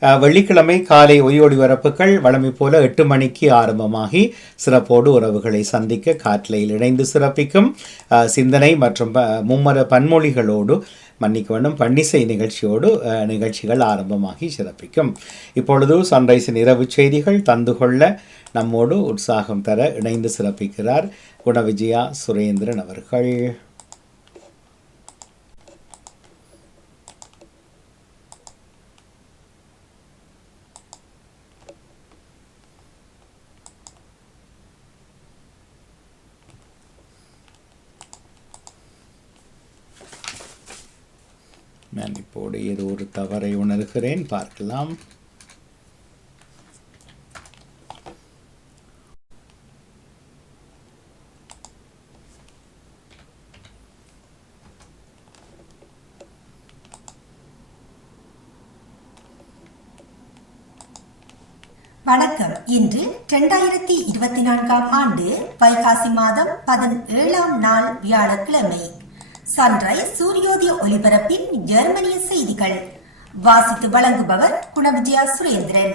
வெள்ளிக்கிழமை காலை ஒலி வரப்புகள் வழமை போல எட்டு மணிக்கு ஆரம்பமாகி சிறப்போடு உறவுகளை சந்திக்க காற்றலையில் இணைந்து சிறப்பிக்கும் சிந்தனை மற்றும் ப- மும்மர பன்மொழிகளோடு மன்னிக்க வேண்டும் பன்னிசை நிகழ்ச்சியோடு நிகழ்ச்சிகள் ஆரம்பமாகி சிறப்பிக்கும். இப்பொழுது சன்ரைஸின் இரவு செய்திகள் தந்து கொள்ள நம்மோடு உற்சாகம் தர இணைந்து சிறப்பிக்கிறார் குணவிஜயா சுரேந்திரன் அவர்கள். நான் இப்போது ஏதோ ஒரு தவறை உணர்கிறேன். பார்க்கலாம். வணக்கம். இன்று இரண்டாயிரத்தி இருபத்தி நான்காம் ஆண்டு வைகாசி மாதம் பதினேழாம் நாள் வியாழக்கிழமை. சன்ரைஸ் சூரியோதய ஒலிபரப்பின் ஜெர்மனிய செய்திகள். வாசித்து வழங்குபவர் குணவிஜயா சுரேந்திரன்.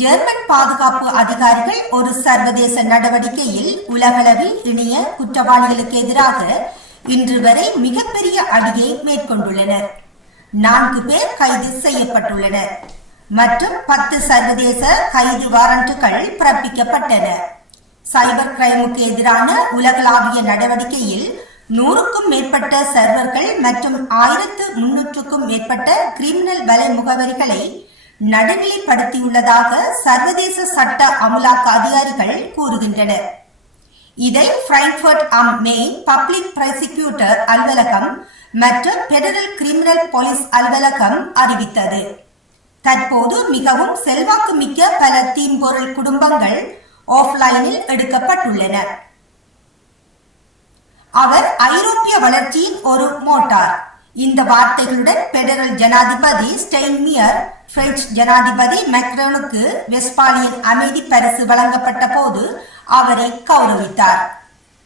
ஜெர்மன் பாதுகாப்பு அதிகாரிகள் ஒரு சர்வதேச நடவடிக்கையில் உலகளவில் இணைய குற்றவாளிகளுக்கு எதிராக இன்று வரை மிகப்பெரிய அடியை மேற்கொண்டுள்ளனர். நான்கு பேர் கைது செய்யப்பட்டுள்ளனர். மற்றும் பத்து சர்வதேச கைது வாரண்டுகள் பிறப்பிக்கப்பட்டன. சைபர் கிரைமுக்கு எதிரான உலகளாவிய நடவடிக்கையில் நூறுக்கும் மேற்பட்ட சர்வர்கள் மற்றும் ஆயிரத்து முன்னூற்றுக்கும் மேற்பட்ட கிரிமினல் வலை முகவரிகளை நடுநிலைப்படுத்தியுள்ளதாக சர்வதேச சட்ட அமலாக்க அதிகாரிகள் கூறுகின்றனர். இதை Frankfurt am Main public prosecutor அலுவலகம் மற்றும் பெடரல் கிரிமினல் போலீஸ் அலுவலகம் அறிவித்தது. தற்போது மிகவும் செல்வாக்கு மிக்க பல தீம்பொருள் குடும்பங்கள் ஆஃப்லைனில் எடுக்கப்பட்டுள்ளன. அவர் ஐரோப்பிய வளர்ச்சியின் ஒரு மோட்டார். இந்த வார்த்தைகளுடன் பெடரல் ஜனாதிபதி ஸ்டெயின்மியர் பிரெஞ்சு ஜனாதிபதி மெக்ரோனுக்கு வெஸ்பாலியன் அமைதி பரிசு வழங்கப்பட்ட போது அவரை கௌரவித்தார்.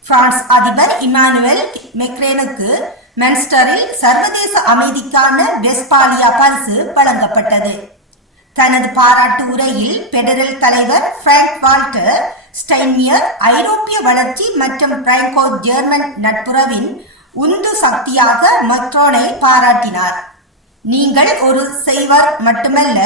பிரான்ஸ் அதிபர் இமானுவேல் மெக்ரேனுக்கு மென்ஸ்டரில் சர்வதேச அமைதிக்கான வெஸ்பாலியா பரிசு வழங்கப்பட்டது. தனது பாராட்டு உரையில் பெடரல் தலைவர் பிராங்க் வால்டர் ஸ்டைன்மியர் ஐரோப்பிய வளர்ச்சி மற்றும் பிராங்கோ ஜெர்மன் நட்புறவின் உந்து சக்தியாக மக்ரோனை பாராட்டினார். நீங்கள் ஒரு செய்வர் மட்டுமல்ல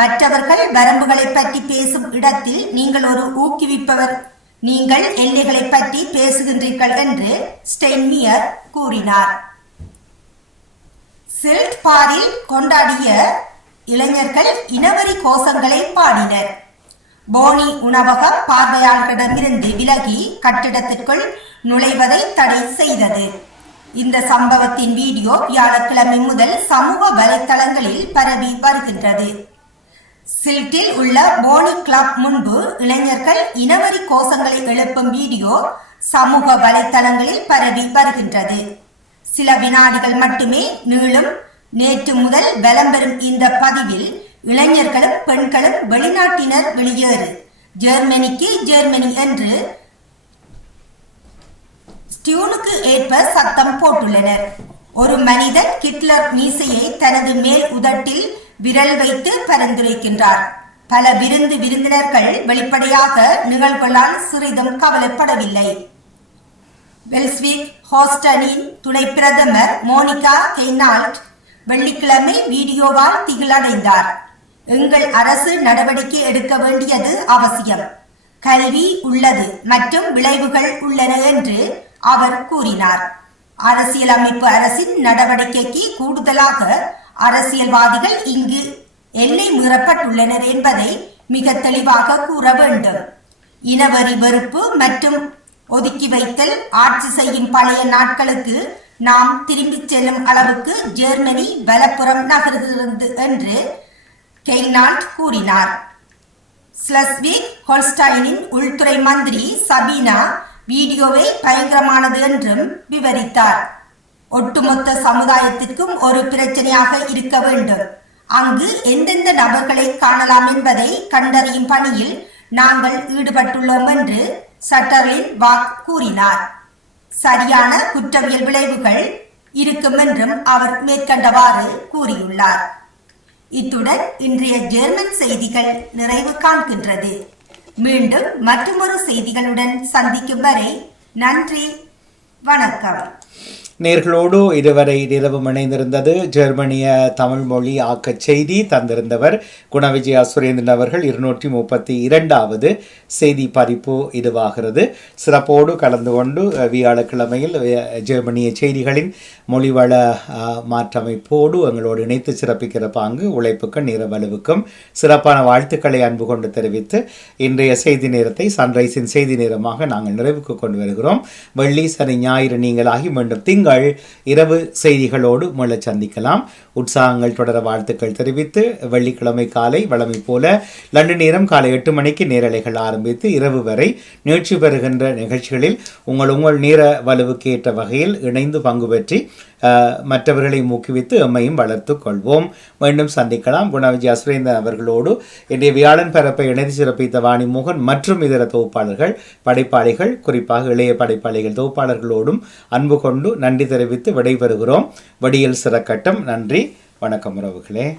மற்றவர்கள் வரம்புகளை பற்றி பேசும் இடத்தில் நீங்கள் ஒரு ஊக்குவிப்பவர். நீங்கள் எல்லைகளை பற்றி பேசுகின்றீர்கள் என்று ஸ்டென்மியர் கூறினார். சில்ட் பாரில் கொண்டாடிய இளைஞர்கள் இனவரி கோஷங்களை பாடினர். போனி உணவகம் பார்வையாளர்களிடமிருந்து விலகி கட்டிடத்திற்குள் நுழைவதை தடை செய்தது. இந்த சம்பவத்தின் வீடியோ வியாழக்கிழமை முதல் சமூக வலைத்தளங்களில் பரவி வருகின்றது. சில்ட்டில் உள்ள போனி கிளப் முன்பு இளைஞர்கள் இனவரி கோஷங்களை எழுப்பும் வீடியோ சமூக வலைத்தளங்களில் பரவி வருகின்றது. சில வினாடிகள் மட்டுமே நீளும் நேற்று முதல் பலம் பெறும் இந்த பதிவில் இளைஞர்களும் பெண்களும் வெளிநாட்டினர் வெளியேறு. ஜெர்மனிக்கு ஜெர்மனி என்று ஸ்டியூனுக்கு ஏற்ப சத்தம் போட்டுள்ளனர். ஒரு மனிதன் கிட்லர் மீசையை தனது மேல் உதட்டில் விரல் வைத்து பரிந்துரைக்கின்றார். பல விருந்து விருந்தினர்கள் வெளிப்படையாக நிகழ்வுகளால் சிறிதும் கவலைப்படவில்லை. வெல்ஸ்விக் ஹோஸ்டனின் துணை பிரதமர் மோனிகா கெய்னால்ட் வெள்ளிக்கிழமை வீடியோவால் திகிலடைந்தார். எங்கள் அரசு நடவடிக்கை எடுக்க வேண்டியது அவசியம். கல்வி உள்ளது மற்றும் விளைவுகள் உள்ளன என்று அவர் கூறினார். அரசியலமைப்பு அரசின் நடவடிக்கைக்கு கூடுதலாக அரசியல்வாதிகள் இங்கு எல்லை மீறப்பட்டுள்ளனர் என்பதை மிக தெளிவாக கூற வேண்டும். இனவரி வெறுப்பு மற்றும் ஒதுக்கி வைத்தல் ஆட்சி செய்யும் பழைய நாட்களுக்கு நாம் திரும்பிச் செல்லும் அளவுக்கு ஜெர்மனி வலப்புறம் நகர்கிறது என்று கெய்னால்ட் கூறினார். ஸ்லஸ்விக் ஹோல்ஸ்டைனின் உள்துறை மந்திரி சபீனா வீடியோவை பயங்கரமானது என்றும் விவரித்தார். ஒட்டுமொத்த சமுதாயத்திற்கும் ஒரு பிரச்சனையாக இருக்க வேண்டும். அங்கு எந்தெந்த நபர்களை காணலாம் என்பதை கண்டறியும் பணியில் நாங்கள் ஈடுபட்டுள்ளோம் என்று சட்டர்லின் வாக் கூறினார். சரியான குற்றவியல் விளைவுகள் இருக்கும் என்றும் அவர் மேற்கண்டவாறு கூறியுள்ளார். இத்துடன் இன்றைய ஜெர்மன் செய்திகள் நிறைவு காண்கின்றது. மீண்டும் மற்றொரு செய்திகளுடன் சந்திக்கும் வரை நன்றி வணக்கம். நேர்களோடு இதுவரை இரவு இணைந்திருந்தது ஜெர்மனிய தமிழ் மொழி ஆக்கச் செய்தி தந்திருந்தவர் குணவிஜயா சுரேந்திரன் அவர்கள். இருநூற்றி முப்பத்தி இரண்டாவது செய்தி பதிப்பு இதுவாகிறது. சிறப்போடு கலந்து கொண்டு வியாழக்கிழமையில் ஜெர்மனிய செய்திகளின் மொழிவள மாற்றமைப்போடு எங்களோடு இணைத்து சிறப்பிக்கிற பாங்கு உழைப்புக்கும் நிறவலுவுக்கும் சிறப்பான வாழ்த்துக்களை அன்பு கொண்டு தெரிவித்து இன்றைய செய்தி நேரத்தை சன்ரைஸின் செய்தி நேரமாக நாங்கள் நிறைவுக்கு கொண்டு வருகிறோம். வெள்ளி சனி ஞாயிறு நீங்களாகி மீண்டும் திங்கள் இரவு செய்திகளோடு மீள சந்திக்கலாம். உற்சாகங்கள் தொடர வாழ்த்துக்கள் தெரிவித்து வெள்ளிக்கிழமை காலை வழமை போல லண்டன் நேரம் காலை எட்டு மணிக்கு நேரலைகள் ஆரம்பித்து இரவு வரை நிகழ்ச்சி பெறுகின்ற நிகழ்ச்சிகளில் உங்கள் உங்கள் நேர வலுவுக்கு ஏற்ற வகையில் இணைந்து பங்கு பெற்றி மற்றவர்களை ஊக்குவித்து எம்மையும் வளர்த்து கொள்வோம். மீண்டும் சந்திக்கலாம். குணவிஜய் அஸ்ரேந்தன் அவர்களோடு இன்றைய வியாழன் பரப்பை இணைந்து சிறப்பித்த வாணி மோகன் மற்றும் இதர தொகுப்பாளர்கள் படைப்பாளிகள் குறிப்பாக இளைய படைப்பாளிகள் தொகுப்பாளர்களோடும் அன்பு கொண்டு நன்றி தெரிவித்து விடைபெறுகிறோம். வடியல் சிறக்கட்டம். நன்றி. வணக்கம் உறவுகளே.